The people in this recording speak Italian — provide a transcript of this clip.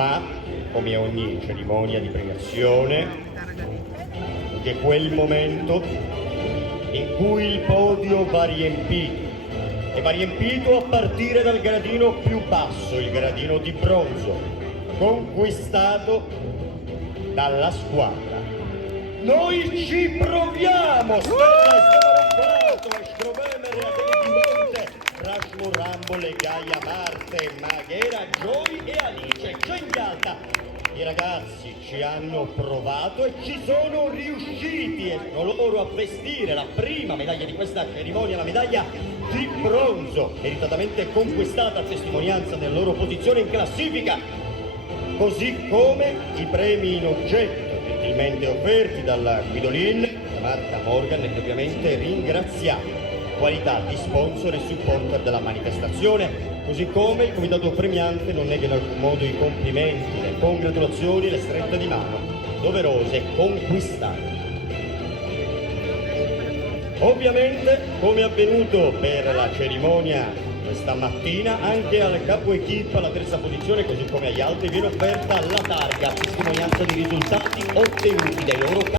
ma come ogni cerimonia di premiazione c'è quel momento in cui il podio va riempito, e va riempito a partire dal gradino più basso, il gradino di bronzo, conquistato dalla squadra. Noi ci proviamo! Rashmo, Rambole, Gaia, Marte, Maghera, Joy e Alice, Cengalta. I ragazzi ci hanno provato e ci sono riusciti, e sono loro a vestire la prima medaglia di questa cerimonia, la medaglia di bronzo, meritatamente conquistata a testimonianza della loro posizione in classifica, così come i premi in oggetto gentilmente offerti dalla Guidolin, da Marta Morgan, e che ovviamente ringraziamo qualità di sponsor e supporter della manifestazione, così come il comitato premiante non nega in alcun modo i complimenti, le congratulazioni e le strette di mano doverose conquistate. Ovviamente, come avvenuto per la cerimonia questa mattina, anche al capo equipe alla terza posizione, così come agli altri, viene offerta la targa a testimonianza di risultati ottenuti dai loro